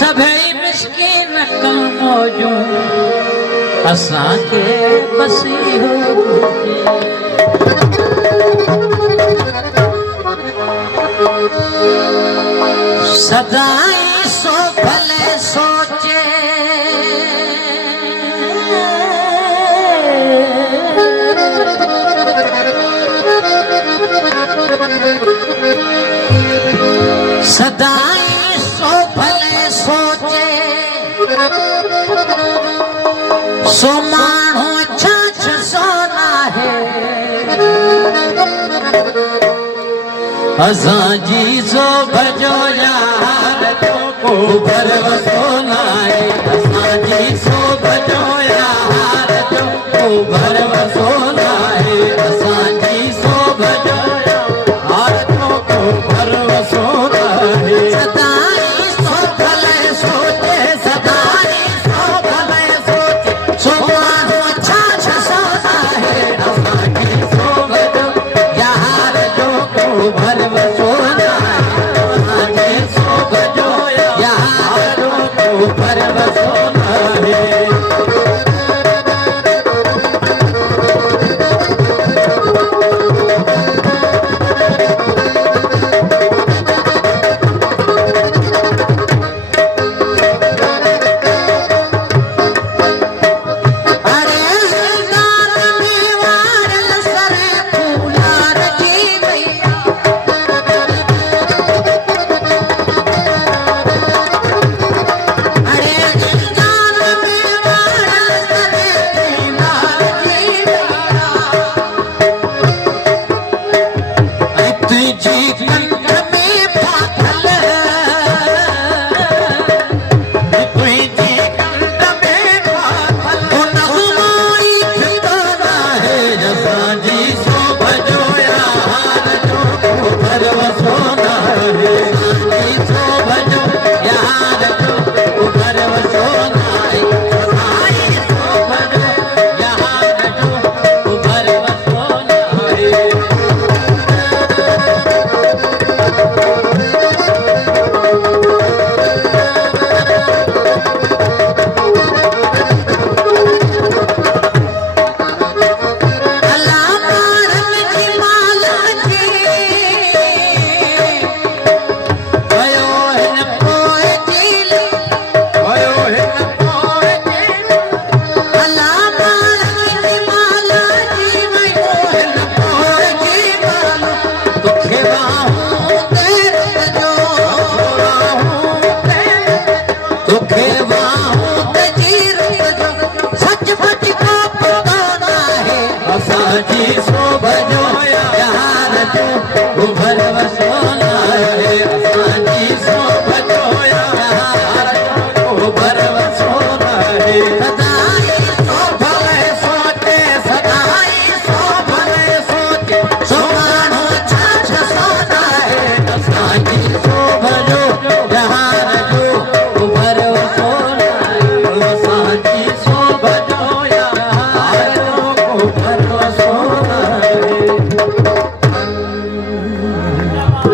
सभई मिस्किन कमोजूं असांखे बसी हो सदाई सो भले सोचे सदाई सो भले सोचे सो माण्हू छाछ सोना है असांजी सो भजो यार तो को भरवसो नाहे असांजी सो भजो यार तो को भरवसो नाहे असांजी सो भजो यार तो को भरवसो नाहे सदाई सो भले सोचे सदाई सो भले सोचे सो माण्हू छाछ सोना है असांजी सो भजो यार तो को भरवसो नाहे असांजी सो भजो यार तो को भरवसो नाहे जी सो भजो यार जो भरवसो